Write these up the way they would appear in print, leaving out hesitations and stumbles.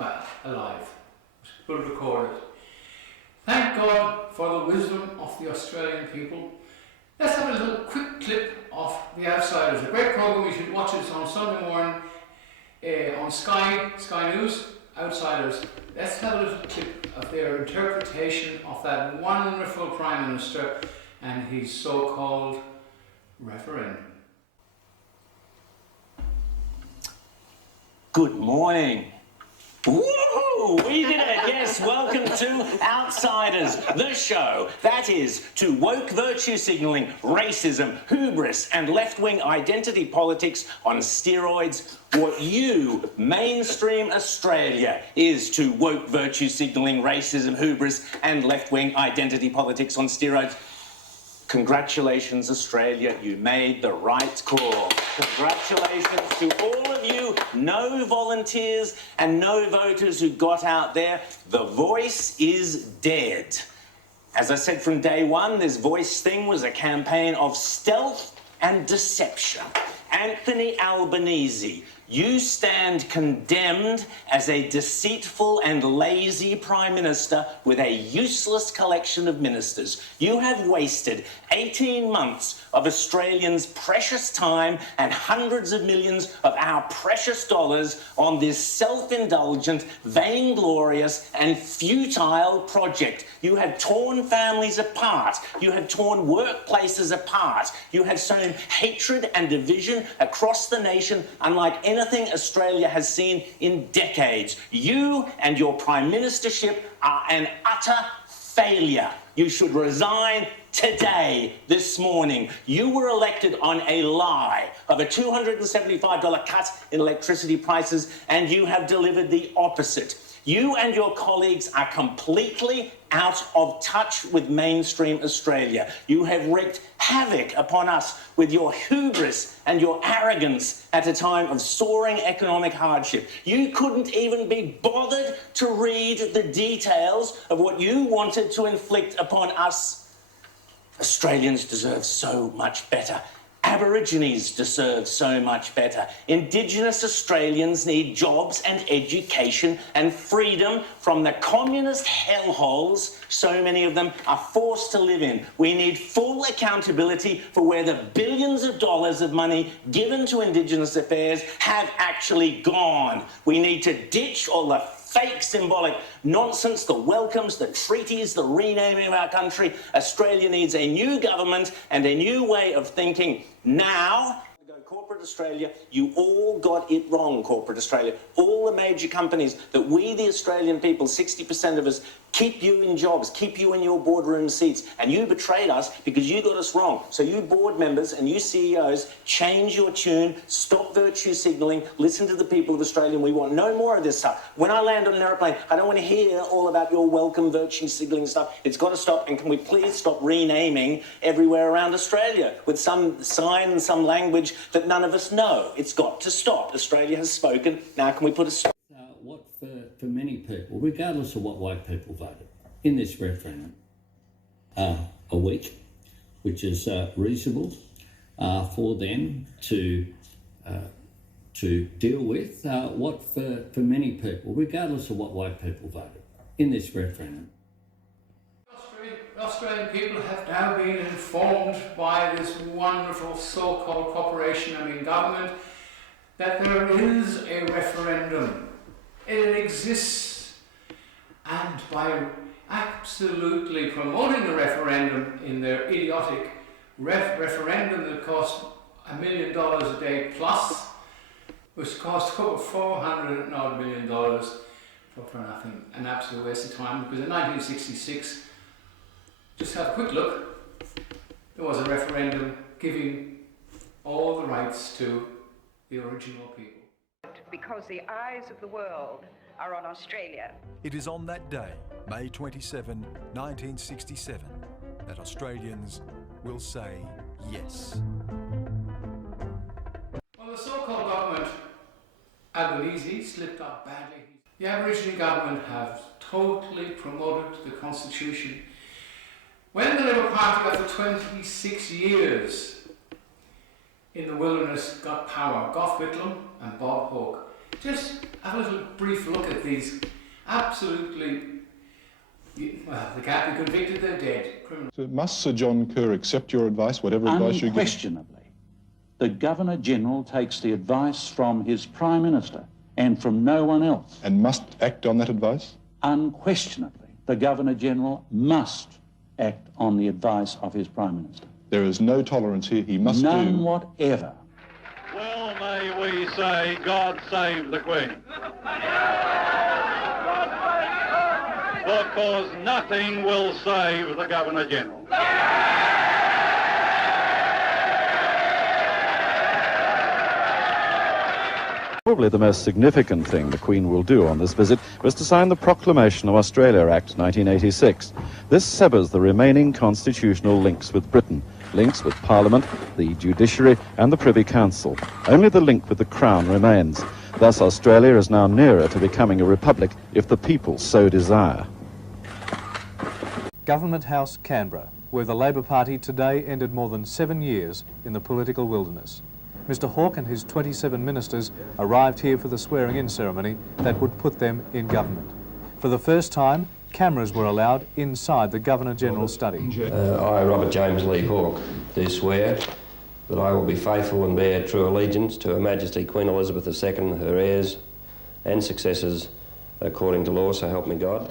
well, alive. We'll record it. Thank God for the wisdom of the Australian people. Let's have a little quick clip of The Outsiders, a great programme. You should watch it on Sunday morning on Sky News, Outsiders. Let's have a little clip of their interpretation of that wonderful Prime Minister and his so-called referendum. Good morning. Woohoo! We did it! Yes, welcome to Outsiders, the show that is to woke virtue signalling, racism, hubris, and left-wing identity politics on steroids. What you, mainstream Australia, is to woke virtue signalling, racism, hubris, and left-wing identity politics on steroids. Congratulations, Australia, you made the right call. Congratulations to all of you no volunteers and no voters who got out there. The voice is dead. As I said from day one, this voice thing was a campaign of stealth and deception. Anthony Albanese, you stand condemned as a deceitful and lazy Prime Minister with a useless collection of ministers. You have wasted 18 months of Australians' precious time and hundreds of millions of our precious dollars on this self-indulgent, vainglorious and futile project. You have torn families apart. You have torn workplaces apart. You have sown hatred and division across the nation unlike anything Australia has seen in decades. You and your Prime Ministership are an utter failure. You should resign today, this morning. You were elected on a lie of a $275 cut in electricity prices, and you have delivered the opposite. You and your colleagues are completely out of touch with mainstream Australia. You have wreaked havoc upon us with your hubris and your arrogance at a time of soaring economic hardship. You couldn't even be bothered to read the details of what you wanted to inflict upon us. Australians deserve so much better. Aborigines deserve so much better. Indigenous Australians need jobs and education and freedom from the communist hellholes so many of them are forced to live in. We need full accountability for where the billions of dollars of money given to Indigenous affairs have actually gone. We need to ditch all the fake symbolic nonsense, the welcomes, the treaties, the renaming of our country. Australia needs a new government and a new way of thinking now. Corporate Australia, you all got it wrong, corporate Australia. All the major companies that we, the Australian people, 60% of us, keep you in jobs, keep you in your boardroom seats, and you betrayed us because you got us wrong. So you board members and you CEOs, change your tune, stop virtue signalling, listen to the people of Australia, and we want no more of this stuff. When I land on an aeroplane, I don't want to hear all about your welcome virtue signalling stuff. It's got to stop, and can we please stop renaming everywhere around Australia with some sign and some language that none of us know. It's got to stop. Australia has spoken. Now can we put a stop? What for many people, regardless of what white people voted in this referendum, a week, which is reasonable for them to deal with. What for many people, regardless of what white people voted in this referendum. Australian people have now been informed by this wonderful so-called corporation, government, that there is a referendum. It exists. And by absolutely promoting the referendum in their idiotic referendum that cost $1 million a day plus, which cost over $400 million for nothing, an absolute waste of time, because in 1966, just have a quick look, there was a referendum giving all the rights to the original people. Because the eyes of the world are on Australia. It is on that day, May 27, 1967, that Australians will say yes. Well, the so-called government, Albanese, slipped up badly. The Aboriginal government have totally promoted the Constitution. When the Labour Party, after 26 years in the wilderness, got power, Gough Whitlam and Bob Hawke, Just have a little brief look at these absolutely, well, they can't be convicted, they're dead criminals. So must Sir John Kerr accept your advice, whatever advice you give? Unquestionably, the Governor-General takes the advice from his Prime Minister and from no one else. And must act on that advice? Unquestionably, the Governor-General must act on the advice of his Prime Minister. There is no tolerance here. He must None do... whatever. Well, may we say, God save the Queen. Because nothing will save the Governor-General. Probably the most significant thing the Queen will do on this visit was to sign the Proclamation of Australia Act 1986. This severs the remaining constitutional links with Britain, links with Parliament, the judiciary and the Privy Council. Only the link with the Crown remains. Thus Australia is now nearer to becoming a republic if the people so desire. Government House, Canberra, where the Labor Party today ended more than 7 years in the political wilderness. Mr Hawke and his 27 ministers arrived here for the swearing-in ceremony that would put them in government. For the first time, cameras were allowed inside the Governor-General's study. I, Robert James Lee Hawke, do swear that I will be faithful and bear true allegiance to Her Majesty Queen Elizabeth II, her heirs and successors, according to law, so help me God.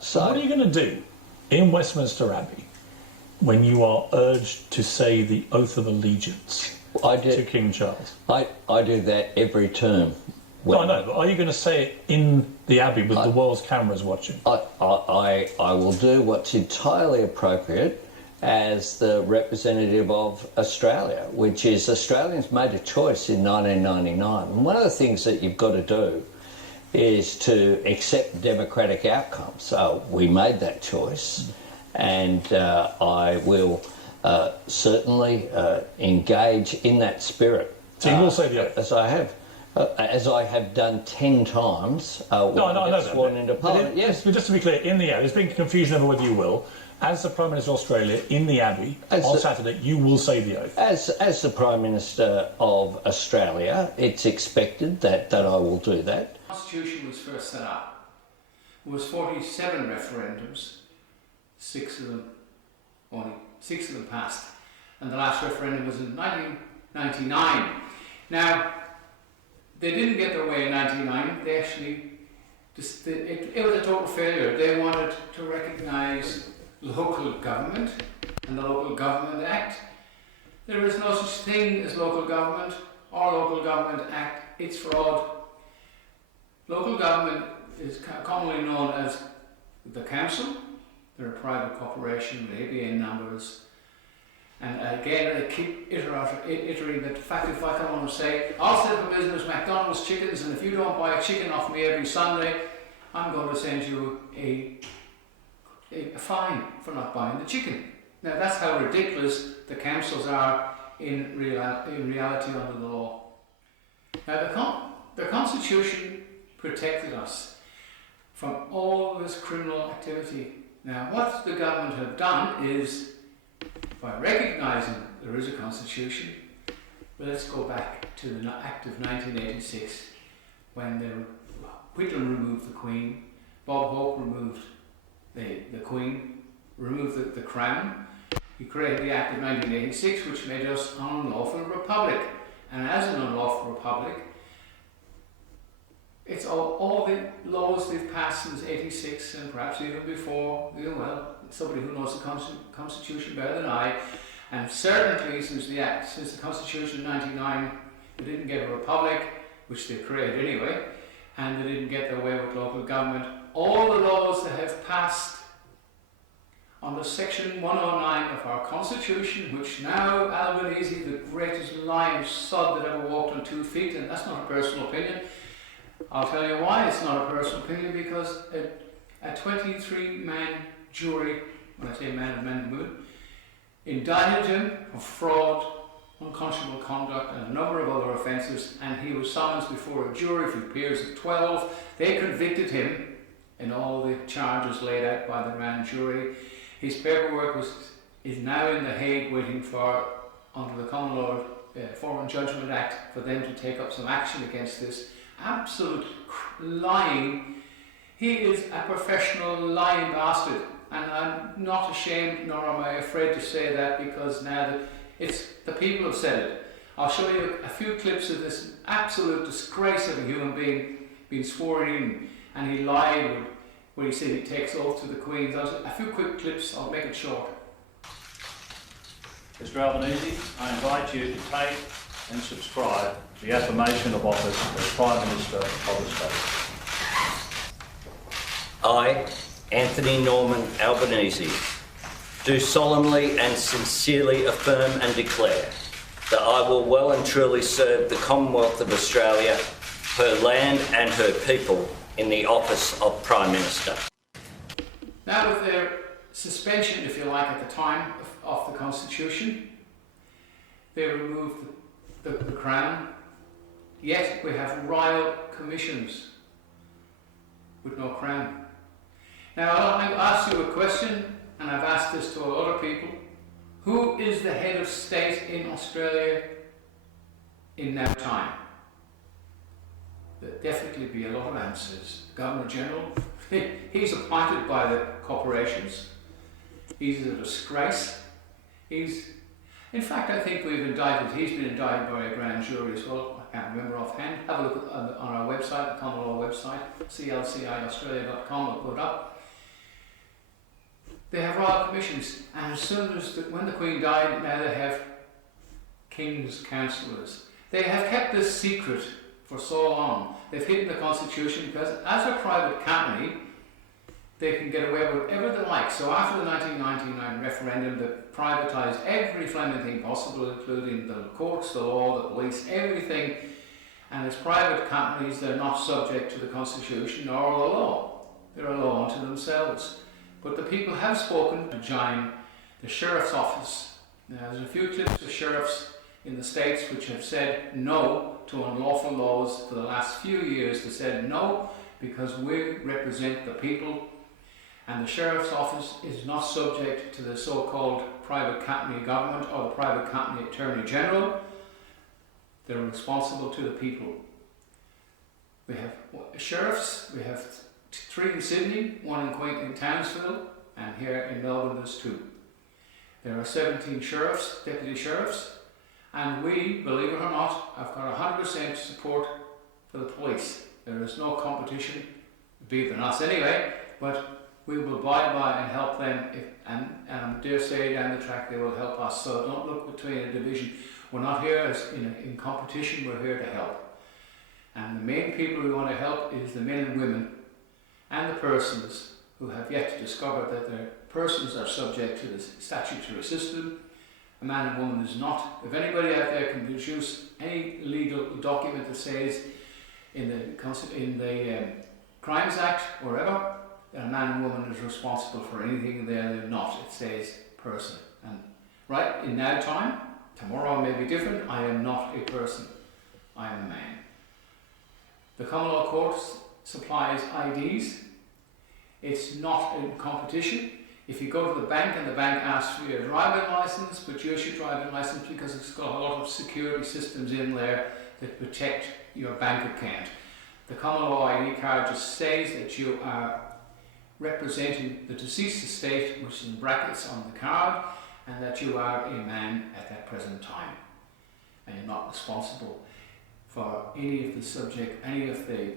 So what are you going to do in Westminster Abbey when you are urged to say the oath of allegiance to King Charles? I do that every term. No, I know, but are you going to say it in the Abbey with the world's cameras watching? I will do what's entirely appropriate as the representative of Australia, which is Australians made a choice in 1999. And one of the things that you've got to do is to accept democratic outcomes. So we made that choice, and I will certainly engage in that spirit. So you will say the oath? As I have done 10 times when I know I sworn into Parliament. Yes. But just to be clear, in the Abbey, there's been confusion over whether you will. As the Prime Minister of Australia, in the Abbey, on Saturday, you will say the oath. As the Prime Minister of Australia, it's expected that I will do that. The Constitution was first set up. There was 47 referendums, only six of them passed, and the last referendum was in 1999. Now, they didn't get their way in 1999. They actually, it was a total failure. They wanted to recognise local government and the Local Government Act. There is no such thing as local government or Local Government Act. It's fraud. Local government is commonly known as the council. They're a private corporation with ABN numbers. And again, I keep iterating that fact. If I come on and say, I'll set up a business, McDonald's Chickens, and if you don't buy a chicken off me every Sunday, I'm going to send you a fine for not buying the chicken. Now that's how ridiculous the councils are in reality under the law. Now the Constitution protected us from all this criminal activity. Now what the government have done is, by recognising there is a Constitution, let's go back to the Act of 1986 when Whitlam removed the Queen, Bob Hawke removed the Queen, removed the Crown. He created the Act of 1986, which made us an unlawful republic. And as an unlawful republic, it's all the laws they've passed since 86 and perhaps even before, somebody who knows the Constitution better than I, and certainly since the Constitution in 99, they didn't get a republic, which they created anyway, and they didn't get their way with local government. All the laws that have passed under Section 109 of our Constitution, which now Albanese, the greatest lying sod that ever walked on 2 feet, and that's not a personal opinion. I'll tell you why it's not a personal opinion, because a 23-man jury, when I say man and woman, indicted him of fraud, unconscionable conduct and a number of other offences, and he was summoned before a jury for peers of 12. They convicted him in all the charges laid out by the grand jury. His paperwork is now in The Hague waiting for, under the Common Law Foreign Judgment Act, for them to take up some action against this. absolute lying. He is a professional lying bastard, and I'm not ashamed nor am I afraid to say that, because now that it's the people have said it. I'll show you a few clips of this absolute disgrace of a human being being sworn in, and he lied when he said he takes oath to the Queen. A few quick clips, I'll make it short. Mr Albanese, I invite you to take and subscribe the affirmation of office as Prime Minister of the State. I, Anthony Norman Albanese, do solemnly and sincerely affirm and declare that I will well and truly serve the Commonwealth of Australia, her land and her people in the office of Prime Minister. Now, with their suspension, if you like, at the time of the Constitution, they removed the Crown, yet we have royal commissions with no Crown. Now, I'll ask you a question, and I've asked this to a lot of people. Who is the head of state in Australia in now time? There'll definitely be a lot of answers. Governor General, he's appointed by the corporations. He's a disgrace. In fact, I think he's been indicted by a grand jury as well. I can't remember offhand. Have a look on our website, the common law website, clciaustralia.com, I'll put it up. They have royal commissions, and as soon as when the Queen died, now they have King's counsellors. They have kept this secret for so long. They've hidden the Constitution because as a private company, they can get away with whatever they like. So after the 1999 referendum, they privatised every flaming thing possible, including the courts, the law, the police, everything. And as private companies, they're not subject to the Constitution or the law. They're a law unto themselves. But the people have spoken to join the Sheriff's Office. Now, there's a few clips of sheriffs in the States which have said no to unlawful laws for the last few years. They said no because we represent the people, and the Sheriff's Office is not subject to the so-called private company government or the private company Attorney General. They're responsible to the people. We have sheriffs, we have 3 in Sydney, 1 in Townsville, and here in Melbourne there's 2. There are 17 sheriffs, deputy sheriffs, and we, believe it or not, have got 100% support for the police. There is no competition, be than us anyway, but we will abide by and help them, and I dare say down the track they will help us. So don't look between a division. We're not here as in competition, we're here to help. And the main people we want to help is the men and women and the persons who have yet to discover that their persons are subject to the statutory system. A man and woman is not. If anybody out there can produce any legal document that says in the Crimes Act or wherever that a man and woman is responsible for anything there, they're not. It says person. And right in now time, tomorrow may be different, I am not a person. I am a man. The common law court supplies IDs. It's not in competition. If you go to the bank and the bank asks for your driving license, produce your driving license because it's got a lot of security systems in there that protect your bank account. The common law ID card just says that you are representing the deceased estate, which is in brackets on the card, and that you are a man at that present time. And you're not responsible for any of the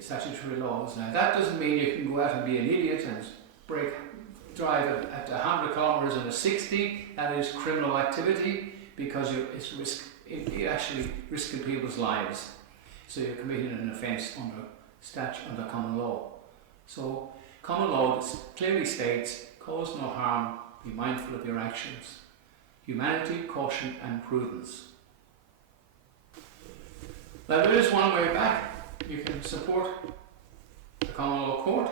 statutory laws. Now that doesn't mean you can go out and be an idiot and drive at 100 kilometres in a 60. That is criminal activity because you're actually risking people's lives. So you're committing an offence under common law. So common law clearly states, cause no harm, be mindful of your actions. Humanity, caution and prudence. Now there is one way back. You can support the common law court,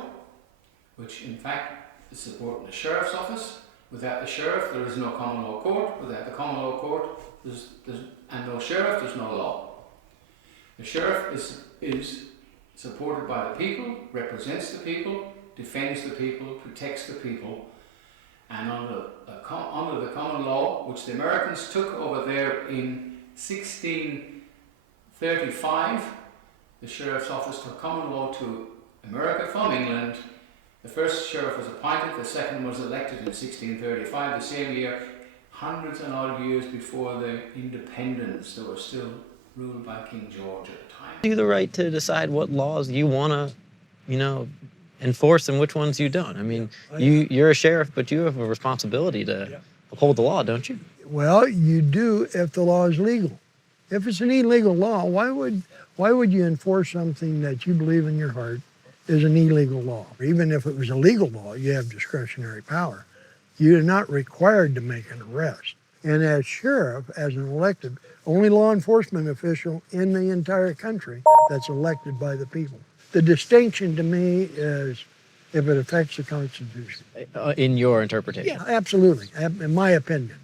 which in fact is supporting the Sheriff's Office. Without the Sheriff there is no common law court. Without the common law court and no Sheriff, there's no law. The Sheriff is supported by the people, represents the people, defends the people, protects the people, and under the common law, which the Americans took over there in 1635, the sheriff's office took common law to America from England. The first sheriff was appointed, the second was elected in 1635, the same year, hundreds and odd years before the independence. They were still ruled by King George at the time. You have the right to decide what laws you want to, enforce and which ones you don't. I mean, you're a sheriff, but you have a responsibility to uphold the law, don't you? Well, you do if the law is legal. If it's an illegal law, why would you enforce something that you believe in your heart is an illegal law? Even if it was a legal law, you have discretionary power. You're not required to make an arrest. And as sheriff, as an elected, only law enforcement official in the entire country that's elected by the people. The distinction to me is if it affects the Constitution. In your interpretation? Yeah, absolutely, in my opinion.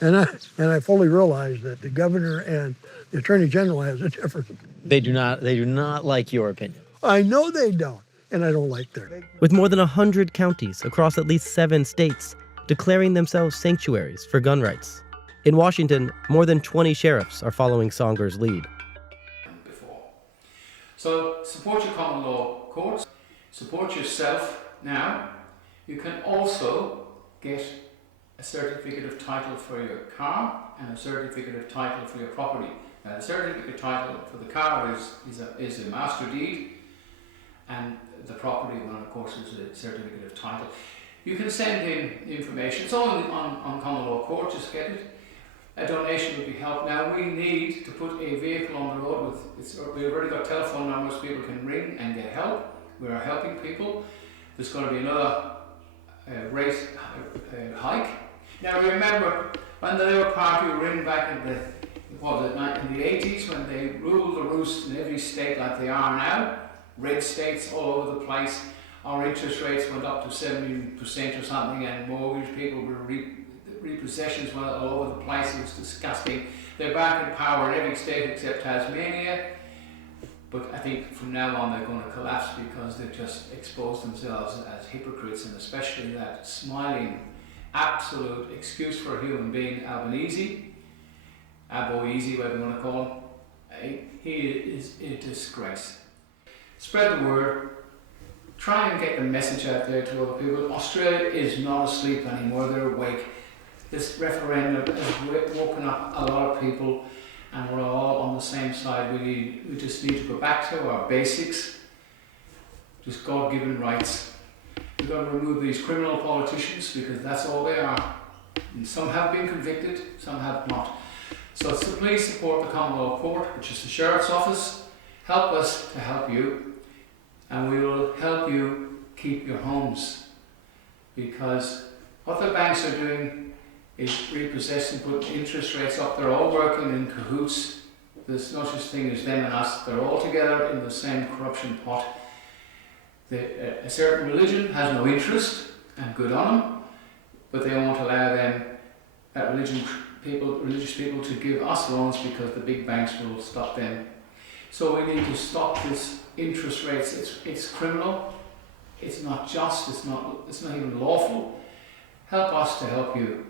And I fully realize that the governor and the attorney general has a different opinion. They do not like your opinion. I know they don't, and I don't like theirs. With more than 100 counties across at least 7 states declaring themselves sanctuaries for gun rights. In Washington, more than 20 sheriffs are following Songer's lead. So support your common law courts, support yourself now. You can also get a certificate of title for your car and a certificate of title for your property. Now the certificate of title for the car is a master deed, and the property one of course is a certificate of title. You can send in information, it's all on common law court, just get it. A donation would be helped. Now we need to put a vehicle on the road we've already got telephone numbers people can ring and get help. We are helping people. There's going to be another rate hike. Now remember, when the Labour Party were in back in the 80s, when they ruled the roost in every state like they are now, red states all over the place, our interest rates went up to 70% or something, and mortgage people were repossessions went all over the place. It was disgusting. They're back in power in every state except Tasmania, but I think from now on they're going to collapse because they've just exposed themselves as hypocrites, and especially that smiling absolute excuse for a human being, Albanese, Aboeasy, whatever you want to call him, he is a disgrace. Spread the word. Try and get the message out there to other people. Australia is not asleep anymore, they're awake. This referendum has woken up a lot of people, and we're all on the same side. We just need to go back to our basics, just God-given rights. We've got to remove these criminal politicians because that's all they are. And some have been convicted, some have not. So please support the Common Law Court, which is the Sheriff's Office. Help us to help you, and we will help you keep your homes, because what the banks are doing is repossessing, putting interest rates up. They're all working in cahoots. There's no such thing as them and us. They're all together in the same corruption pot. A certain religion has no interest, and good on them, but they won't allow them, religious people to give us loans because the big banks will stop them. So we need to stop this interest rates. It's criminal. It's not just. It's not even lawful. Help us to help you.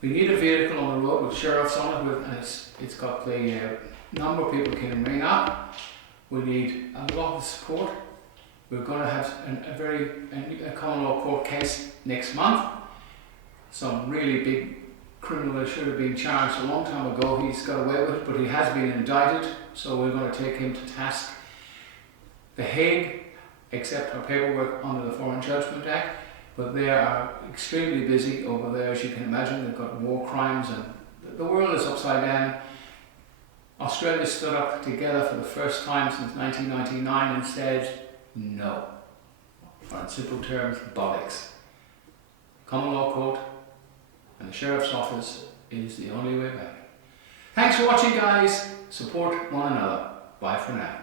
We need a vehicle on the road with sheriffs on it, and it's got the number people can ring up. We need a lot of support. We're going to have a common law court case next month. Some really big criminal that should have been charged a long time ago. He's got away with it, but he has been indicted, so we're going to take him to task. The Hague accept our paperwork under the Foreign Judgment Act, but they are extremely busy over there, as you can imagine. They've got war crimes, and the world is upside down. Australia stood up together for the first time since 1999 and said no. Or in simple terms, bollocks. Common Law Court and the Sheriff's Office is the only way back. Thanks for watching, guys. Support one another. Bye for now.